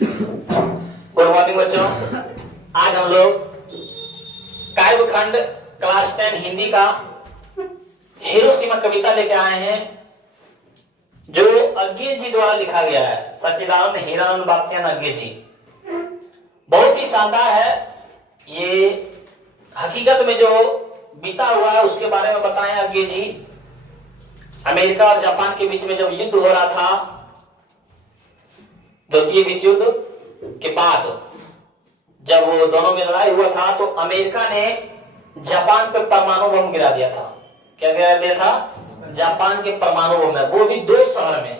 Good morning बच्चों। आज हम लोग काव्यखंड क्लास 10 हिंदी का हिरोशिमा कविता लेके आए हैं, जो अज्ञे जी द्वारा लिखा गया है। सच्चिदानंद हीरानंद बादशाह अज्ञे जी। बहुत ही शानदार है ये। हकीकत में जो बीता हुआ है उसके बारे में बताएं अज्ञे जी। अमेरिका और जापान के बीच में जब युद्ध हो रहा था, द्वितीय विश्व युद्ध के बाद जब वो दोनों में लड़ाई हुआ था, तो अमेरिका ने जापान पे परमाणु बम गिरा दिया था। क्या गिरा दिया था? जापान के परमाणु बम में, वो भी 2 शहर में।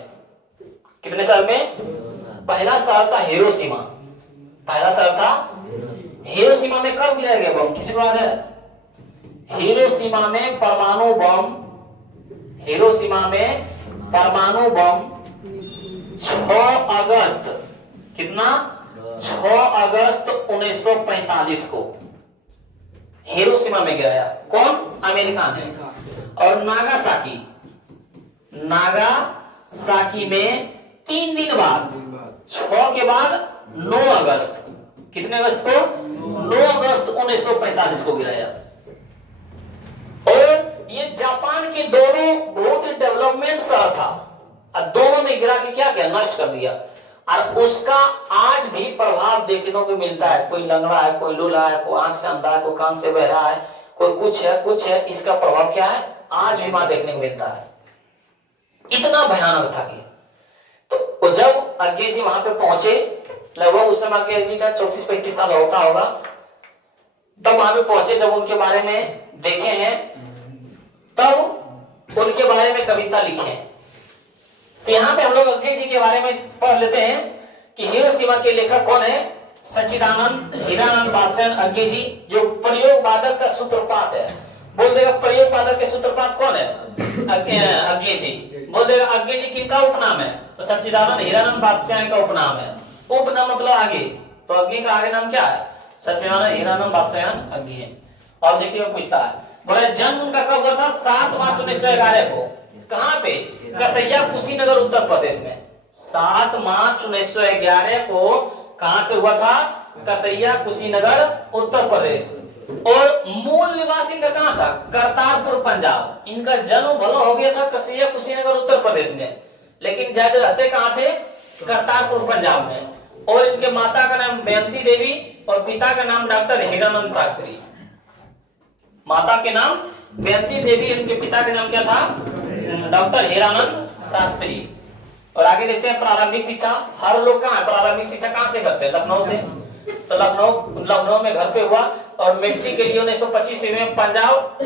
कितने शहर में? पहला शहर था हिरोशिमा। पहला शहर था हिरोशिमा में। कब गिराया गया बम? किसी को याद है? हिरोशिमा में परमाणु बम। हिरोशिमा में परमाणु बम 6 अगस्त, कितना? 6 अगस्त 1945 को हिरोशिमा में गिराया। कौन? अमेरिका ने। और नागासाकी में 3 दिन बाद, 6 के बाद 9 अगस्त, कितने अगस्त को? 9 अगस्त 1945 को गिराया। और ये जापान के दोनों बहुत ही डेवलपमेंट शहर था, और दोनों में गिरा के क्या किया? नष्ट कर दिया। और उसका आज भी प्रभाव देखने को मिलता है। कोई लंगड़ा है, कोई लूला है, कोई आंख से अंधा है, कोई कान से बहरा है, कोई कुछ है। इसका प्रभाव क्या है? आज भी वहां देखने को मिलता है। इतना भयानक था कि तो जब अज्ञे जी वहां पे पहुंचे, लगभग उस समय अज्ञे जी का 34-35 साल होता होगा, तब वहां पे पहुंचे, जब उनके बारे में देखे हैं, तब उनके बारे में कविता लिखे। तो यहाँ पे हम लोग अज्ञे जी के बारे में पढ़ लेते हैं कि हिरोशिमा के लेखक कौन है? सच्चिदानंद हीरानंद बादशाह अज्ञे जी, जो प्रयोग वादक का सूत्रपात है। बोल देगा प्रयोग वादक के सूत्रपात कौन है? अज्ञे जी। बोल देगा अज्ञे जी किनका उपनाम है? तो सच्चिदानंद हीरानंद बादशाह का उपनाम है। उपनाम मतलब आगे, तो अज्ञे का आगे नाम क्या है? सच्चिदानंद हीरानंद बादशाह अज्ञे। ऑब्जेक्टिव में पूछता है। बोले जन्म उनका कब हुआ था? 7 मार्च 1911 को। कहां पे? कसैया कुशीनगर उत्तर प्रदेश में। 7 मार्च 1911 को कहां पे हुआ था? कसैया कुशीनगर उत्तर प्रदेश। और मूल निवास इनका कहां था? करतारपुर पंजाब। इनका जन्म भला हो गया था कसैया कुशीनगर उत्तर प्रदेश में, लेकिन ज्यादा रहते कहां थे? करतारपुर पंजाब में। और इनके माता का नाम बेंती देवी और पिता का नाम डॉक्टर हीरानंद शास्त्री। माता के नाम बेंती देवी, इनके पिता का नाम क्या था? डॉक्टर हीरानंद शास्त्री। और आगे देखते हैं प्रारंभिक शिक्षा। हर लोग कहाँ है? प्रारंभिक शिक्षा कहाँ से करते हैं? लखनऊ से। तो लखनऊ में घर पे हुआ, और मैट्रिक के लिए 1925 में पंजाब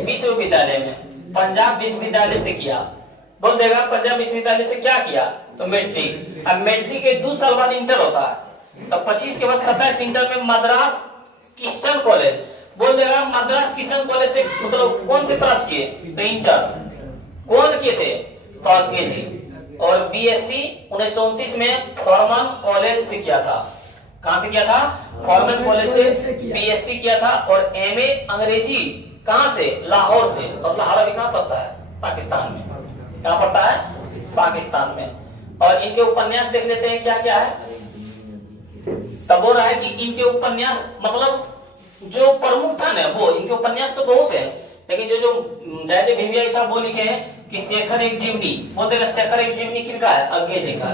विश्वविद्यालय में, पंजाब विश्वविद्यालय से किया। बोल देगा पंजाब विश्वविद्यालय से क्या किया? तो मैट्रिक। अब मैट्रिक के 2 साल बाद इंटर होता है। तो 25 के बाद 27 इंटर में मद्रास क्रिश्चियन कॉलेज। बोल देगा मद्रास क्रिश्चियन कॉलेज से मतलब कौन से प्राप्त किए? तो इंटर कौन किए थे? तो अज्ञे जी। और बीएससी 1929 में फॉर्मन कॉलेज से किया था। कहां से किया था? फॉर्मन कॉलेज से बीएससी किया था। और एमए अंग्रेजी कहां से? लाहौर से। और लाहौर अभी कहां पड़ता है? पाकिस्तान में। कहां पड़ता है? पाकिस्तान में। और इनके उपन्यास देख लेते हैं क्या क्या है। सब हो रहा है कि इनके उपन्यास मतलब जो प्रमुख था ना, वो इनके उपन्यास तो बहुत है, लेकिन जो जयदेव भीमयाई था वो लिखे हैं कि शेखर एक जीवनी। बोलते हैं शेखर एक जीवनी किनका है? अज्ञे जी का।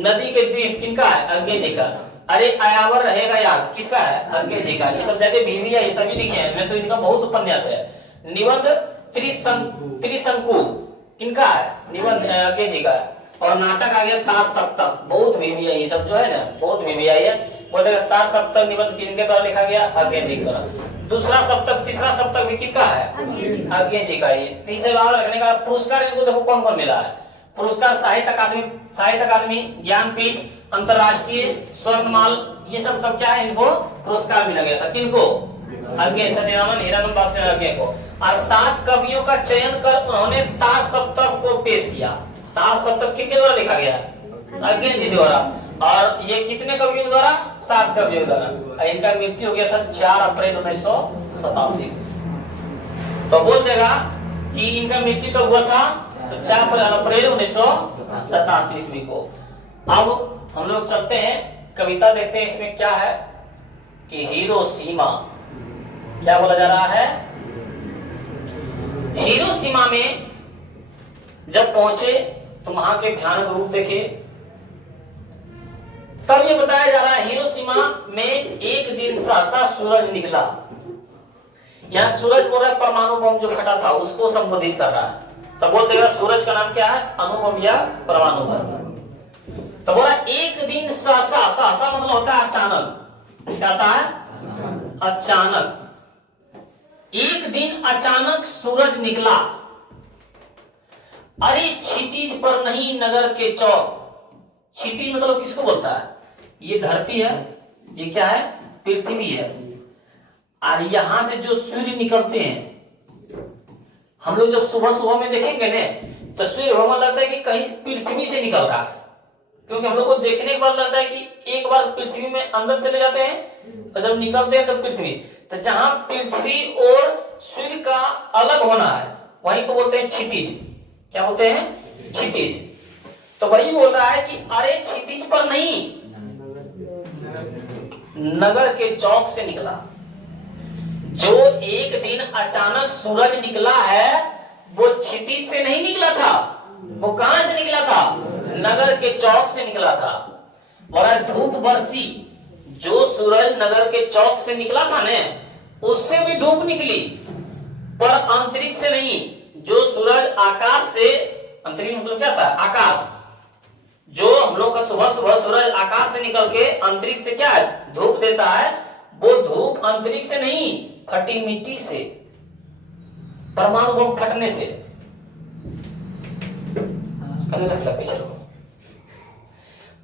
नदी के द्वीप किनका है? अज्ञे जी का। अरे आयावर रहेगा याद किसका है? अज्ञे जी का। ये सब जयदेव भीमयाई तभी लिखे हैं, मैं तो इनका बहुत उपन्यास है। निबंध त्रिशंकु किनका है? निबंध अज्ञे जी का। और नाटक आ गया तार सप्तक, बहुत भीमयाई। ये सब जो है ना बहुत भीमयाई है। बोलेगा तार सप्तक निबंध किनके द्वारा लिखा गया? अज्ञे जी का। दूसरा सप्तक, तीसरा सप्तक भी किसका है? अज्ञे जी का। ये तीसरे बार रखने का पुरस्कार इनको देखो कौन कौन मिला है। पुरस्कार साहित्य अकादमी, ज्ञानपीठ, अंतरराष्ट्रीय स्वर्णमाल, ये सब क्या है? इनको पुरस्कार मिला गया था। किनको? अज्ञे सच्चिदानंद हीरानंद बादशाह अज्ञे को। और 7 कवियों का चयन कर उन्होंने तार सप्तक को पेश किया। तार सप्तक किनके द्वारा लिखा गया? अज्ञे जी द्वारा। और ये कितने कवियों द्वारा? 7 कवियों द्वारा। इनका मृत्यु हो गया था 4 अप्रैल 1987। तो बोल देगा कि इनका मृत्यु कब हुआ था? 4 अप्रैल 1987 ईस्वी को। अब हम लोग चलते हैं कविता देखते हैं, इसमें क्या है कि हिरोशिमा, क्या बोला जा रहा है, हिरोशिमा में जब पहुंचे तो वहां के भयानक रूप देखे। तब ये बताया जा रहा है हिरोशिमा में एक दिन सहसा सूरज निकला। यहां सूरज बोल रहा है परमाणु बम जो फटा था उसको संबोधित कर रहा है। तब बोल देगा सूरज का नाम क्या है, अणुबम या परमाणु बम। तो बोला एक दिन सहसा, सहसा मतलब होता है अचानक, क्या होता है अचानक। एक दिन अचानक सूरज निकला, अरे क्षितिज पर नहीं नगर के चौक। क्षितिज मतलब किसको बोलता है, ये धरती है, ये क्या है पृथ्वी है, और यहां से जो सूर्य निकलते हैं, हम लोग जब सुबह सुबह में देखेंगे ना तो सूर्य हमें लगता है कि कहीं पृथ्वी से निकल रहा है, क्योंकि हम लोग को देखने के बाद लगता है कि एक बार पृथ्वी में अंदर चले जाते हैं और जब निकलते हैं तो पृथ्वी, तो जहां पृथ्वी और सूर्य का अलग होना है वहीं को बोलते हैं क्षितिज। क्या बोलते हैं, क्षितिज। तो वही बोल रहा है कि अरे क्षितिज पर नहीं, नगर के चौक से निकला। जो एक दिन अचानक सूरज निकला है वो क्षितिज से नहीं निकला था, वो कहां से निकला था, नगर के चौक से निकला था। और धूप बरसी, जो सूरज नगर के चौक से निकला था ने उससे भी धूप निकली, पर अंतरिक्ष से नहीं। जो सूरज आकाश से, अंतरिक्ष मतलब क्या था, आकाश, जो हम लोग का सुबह सुबह सूरज आकाश से निकल के अंतरिक्ष से क्या है धूप देता है, वो धूप अंतरिक्ष से नहीं, फटी मिट्टी से, परमाणु बम फटने से।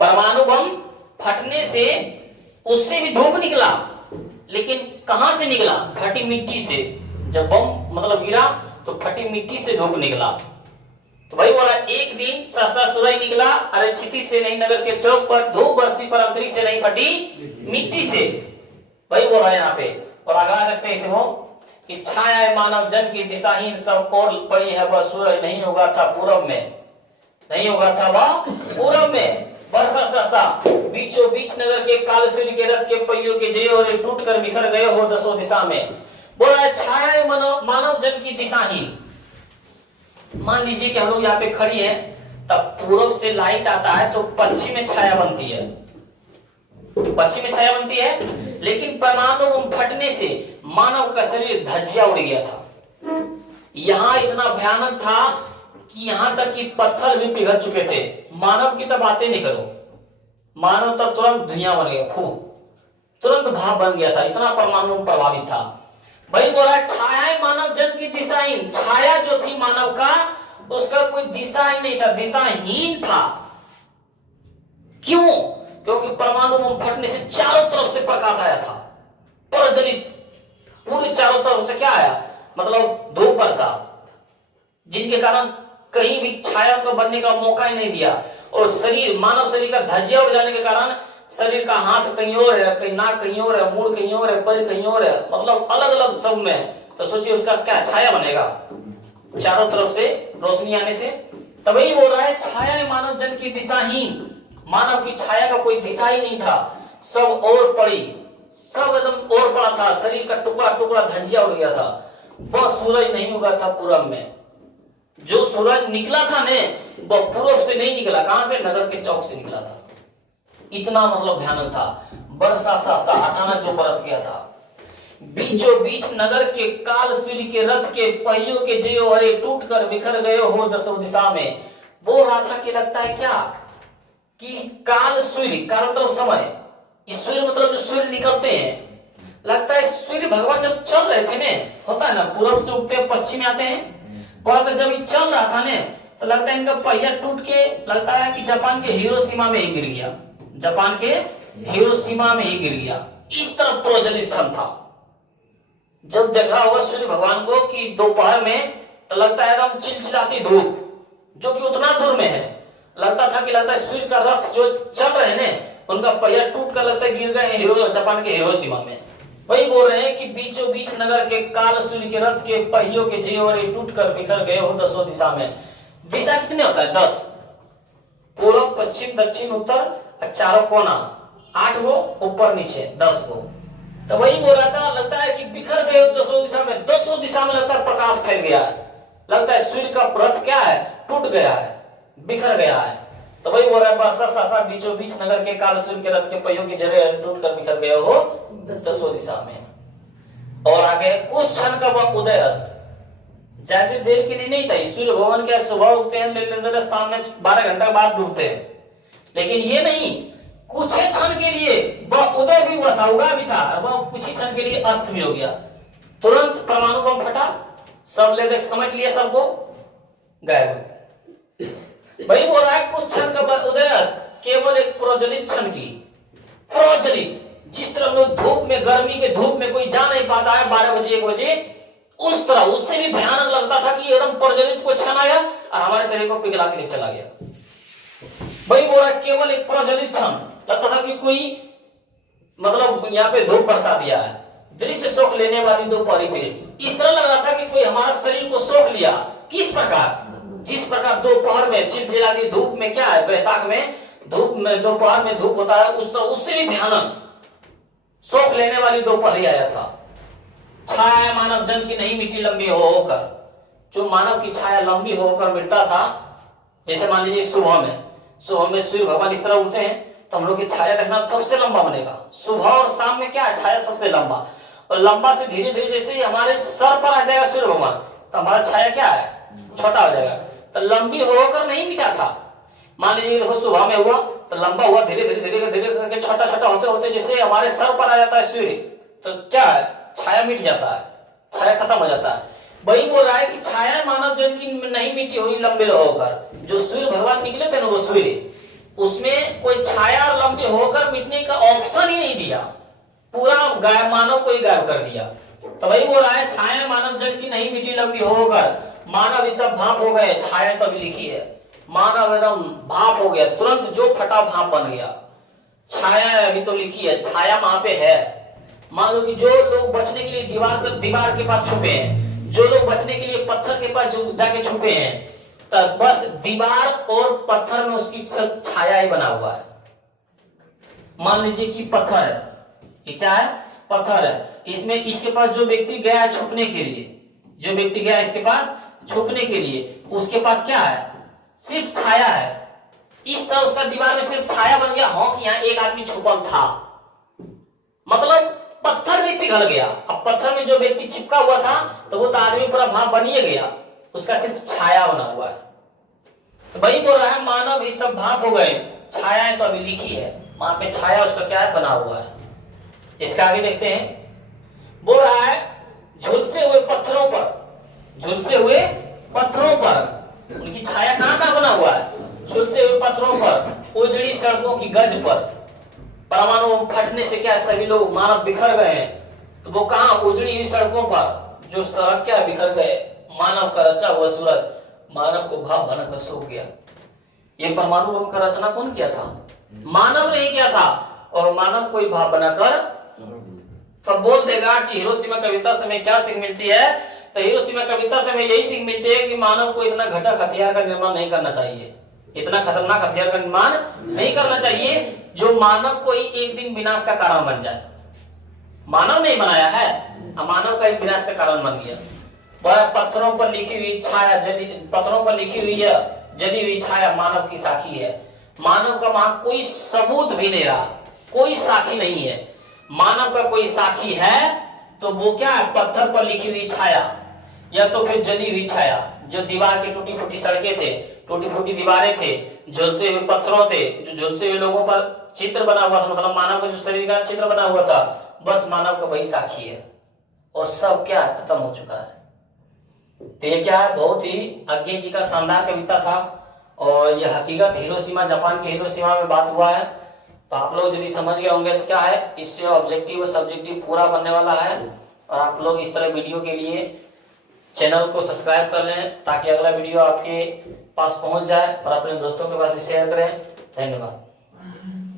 परमाणु बम फटने से उससे भी धूप निकला, लेकिन कहां से निकला, फटी मिट्टी से। जब बम मतलब गिरा तो फटी मिट्टी से धूप निकला। तो भाई बोला एक दिन सहसा सूरज निकला, अरे क्षितिज से नहीं नगर के चौक पर, धूप बरसी पर अंतरिक्ष से नहीं फटी मिट्टी से। वही बोल रहा है यहाँ पे। और आगे रखते हैं इसको कि छाया मानव जन की दिशाहीन सब और पड़ी है, वह सूरज नहीं होगा था पूरब में, नहीं होगा था वह पूरब में। वर्षा सहसा बीचों बीच नगर के काल सूर्य के रथ के पहियों के जय और टूट कर बिखर गए हो दसों दिशा में। बोला है छाया मानव जन की दिशाहीन। मान लीजिए कि हम लोग यहाँ पे खड़ी है, तब पूरब से लाइट आता है तो पश्चिम में छाया बनती है, पश्चिम में छाया बनती है। लेकिन परमाणु बम फटने से मानव का शरीर धज्जिया उड़ गया था। यहाँ इतना भयानक था कि यहाँ तक कि पत्थर भी पिघल चुके थे। मानव की तो बातें नहीं करो, मानव तब तुरंत धुआं बन गया, फू तुरंत भाप बन गया था, इतना परमाणु प्रभावित था। भाई बोला छाया मानव जन की दिशाहीन। छाया जो थी मानव का, उसका कोई दिशा ही नहीं था, दिशाहीन था। क्यों? क्योंकि परमाणु बम फटने से चारों तरफ से प्रकाश आया था, प्रज्वलित पूरे चारों तरफ से क्या आया, मतलब धूप बरसा, जिनके कारण कहीं भी छाया को बनने का मौका ही नहीं दिया। और शरीर, मानव शरीर का धज्जिया उड़ जाने के कारण शरीर का हाथ कहीं और है, कहीं नाक कहीं और है, मुंह कहीं और है, पैर कहीं और है, मतलब अलग अलग सब में। तो सोचिए उसका क्या छाया बनेगा चारों तरफ से रोशनी आने से। तभी बोल रहा है छाया मानव जन की दिशाहीन। मानव की छाया का कोई दिशा ही नहीं था, सब और पड़ी, सब एकदम और पड़ा था, शरीर का टुकड़ा टुकड़ा धज्जिया उड़ गया था। वह सूरज नहीं उगा था पूरब में। जो सूरज निकला था ने वो पूरब से नहीं निकला, कहां से, नगर के चौक से निकला था। इतना मतलब भयानक था। बरसा सा अचानक जो बरस गया था, बीचों बीच नगर के काल सूर्य के रथ के पहियों के जयो अरे टूट कर बिखर गए हो दसों दिशा में। बोल रहा था कि लगता है क्या कि काल सूर्य, काल मतलब समय, इस सूर्य मतलब जो सूर्य निकलते हैं, लगता है सूर्य भगवान जब चल रहे थे ने, होता है ना पूरब से उगते हैं पश्चिम में आते हैं, और जब ये चल रहा था ने तो लगता है इनका पहिया टूट के लगता है कि जापान के हिरोशिमा में ही गिर गया, जापान के हिरोशिमा में ही गिर गया। इस तरफ प्रज्वलित क्षण था। जब देखा होगा सूर्य भगवान को कि दोपहर में, तो लगता है एकदम चिलचिलाती धूप, जो कि उतना दूर में है, लगता था कि लगता है सूर्य का रथ जो चल रहे हैं उनका पहिया टूट कर लगता है गिर गए जापान के हिरोशिमा में। वही बोल रहे हैं कि बीचों बीच नगर के काल सूर्य के रथ के पहियों के जेवर टूट कर बिखर गए हो दसों दिशा में। दिशा कितने होता है, 10, पूर्व पश्चिम दक्षिण उत्तर, चारों कोना, 8 गो, ऊपर नीचे 10 गो। तो वही बोल रहा था, लगता है कि बिखर गए 200 दिशा में, 200 दिशा में लगता है प्रकाश फैल गया है, लगता है सूर्य का रथ क्या है, टूट गया है, बिखर गया है। तो वही बोल रहा है, बरसा सहसा बीचों बीच नगर के काल सूर्य के रथ के पहियों की जरे टूट कर बिखर गए हो 200 दिशा में। और आगे कुछ क्षण का वह उदय अस्त, ज्यादा देर के लिए नहीं था। सूर्य भगवान क्या सुबह उगते हैं, शाम में 12 घंटा बाद डूबते हैं, लेकिन ये नहीं, कुछ ही क्षण के लिए वह उदय भी हुआ था, उगा भी था, और वह कुछ ही क्षण के लिए अस्त भी हो गया। तुरंत परमाणु बम फटा, सब ले समझ लिया, सबको गायब। वही बोल रहा है कुछ क्षण का उदय अस्त, केवल एक प्रज्वलित क्षण की, प्रज्वलित, जिस तरह लोग धूप में, गर्मी के धूप में कोई जा नहीं पाता है 12 बजे 1 बजे, उस तरह उससे भी भयानक लगता था कि एकदम प्रज्वलित को क्षण आया और हमारे शरीर को पिघला के चला गया। वही बोल रहा है केवल एक प्रज्वलित क्षण, लगता था कि कोई मतलब यहाँ पे धूप बरसा दिया है, दृश्य सोख लेने वाली दोपहरी पे इस तरह लग रहा था कि कोई हमारा शरीर को सोख लिया। किस प्रकार, जिस प्रकार दोपहर में चिलचिलाती धूप में क्या है, बैसाख में धूप में, दोपहर में धूप होता है, उस तरह उससे भी भयानक सोख लेने वाली दोपहरी आया था। छाया मानव जन की नहीं मिट्टी लंबी होकर, जो मानव की छाया लंबी होकर मिटता था, जैसे मान लीजिए सुबह में सूर्य भगवान इस तरह उठते हैं तो हम लोग की छाया देखना सबसे लंबा बनेगा। सुबह और शाम में क्या है, छाया सबसे लंबा, और लंबा से धीरे धीरे जैसे हमारे सर पर आ जाएगा सूर्य भगवान तो हमारा छाया क्या है, छोटा हो जाएगा। तो लंबी होकर नहीं मिटा था, मान लीजिए देखो सुबह में हुआ तो लंबा हुआ, धीरे धीरे धीरे धीरे करके छोटा छोटा होते होते जैसे हमारे सर पर आ जाता है सूर्य, तो क्या है, छाया मिट जाता है, छाया खत्म हो जाता है। वही बोल रहा है कि छाया मानव जन की नहीं मिटी हुई लंबे होकर, जो सूर्य भगवान निकले थे ना वो सूर्य, उसमें कोई छाया लंबी होकर मिटने का ऑप्शन ही नहीं दिया, पूरा गायब, मानव को ही गायब कर दिया। तो वही बोल रहा है छाया मानव जन की नहीं मिटी लंबी होकर, मानव इस सब भाप हो गए। छाया तो अभी लिखी है, मानव एकदम भाप हो गया, तुरंत जो फटा भाप बन गया। छाया अभी तो लिखी है, छाया वहां पे है। मान लो कि जो लोग बचने के लिए दीवार के पास छुपे हैं, जो लोग बचने के लिए पत्थर के पास जाके छुपे हैं, तब बस दीवार और पत्थर में उसकी सब छाया ही बना हुआ है। मान लीजिए कि पत्थर है, ये क्या है, पत्थर है, इसमें इसके पास जो व्यक्ति गया है छुपने के लिए, जो व्यक्ति गया है इसके पास छुपने के लिए, उसके पास क्या है, सिर्फ छाया है। इस तरह उसका दीवार में सिर्फ छाया बन गया, हाँ कि यहाँ एक आदमी छुपल था, मतलब पत्थर भी पिघल गया। अब पत्थर में जो व्यक्ति चिपका हुआ था तो वो तो आदमी पूरा भाप बनिए गया, उसका सिर्फ छाया बना हुआ है। तो वही बोल रहा है मानव ये सब भाप हो गए, छाया तो अभी लिखी है, वहां पे छाया उसका क्या है, बना हुआ है। इसका आगे देखते हैं, बोल रहा है झुलसे हुए पत्थरों पर, झुलसे हुए पत्थरों पर उनकी छाया कहां कहां बना हुआ है, झुलसे हुए पत्थरों पर, उजड़ी सड़कों की गज पर। परमाणु फटने से क्या सभी लोग मानव बिखर गए हैं, तो वो कहां, उजड़ी हुई सड़कों पर, जो सड़क क्या बिखर गए, मानव का रचा हुआ सूरज मानव को भाप बनाकर सूख गया। ये परमाणु बम का रचना कौन किया था, मानव ने किया था, और मानव को भाप बनाकर तो बोल देगा कि हिरोशिमा कविता से हमें क्या सीख मिलती है। तो हिरोशिमा कविता से हमें यही सीख मिलती है कि मानव को इतना घटक हथियार का निर्माण नहीं करना चाहिए, इतना खतरनाक हथियार का निर्माण नहीं करना चाहिए जो मानव को ही एक दिन विनाश का कारण बन जाए। मानव नहीं बनाया है, मानव का विनाश का कारण बन गया। वह पत्थरों पर लिखी हुई छाया, पत्थरों पर लिखी हुई है जली हुई छाया मानव की साखी है। मानव का वहां कोई सबूत भी नहीं रहा, कोई साखी नहीं है। मानव का कोई साखी है तो वो क्या है, पत्थर पर लिखी हुई छाया, या तो फिर जली हुई छाया, जो दीवार की टूटी फूटी सड़कें थे, टूटी फूटी दीवारें थे, झुलसे हुए पत्थरों थे, जो झुलसे हुए लोगों पर चित्र बना हुआ था, मतलब मानव का जो शरीर का चित्र बना हुआ था, बस मानव का वही साखी है, और सब क्या खत्म हो चुका है। तो ये क्या है, बहुत ही अज्ञे जी का शानदार कविता था, और यह हकीकत हिरोशिमा, जापान के हिरोशिमा में बात हुआ है। तो आप लोग यदि समझ गए होंगे तो क्या है, इससे ऑब्जेक्टिव और सब्जेक्टिव पूरा बनने वाला है। और आप लोग इस तरह वीडियो के लिए चैनल को सब्सक्राइब कर लें ताकि अगला वीडियो आपके पास पहुंच जाए, और अपने दोस्तों के पास भी शेयर करें। धन्यवाद।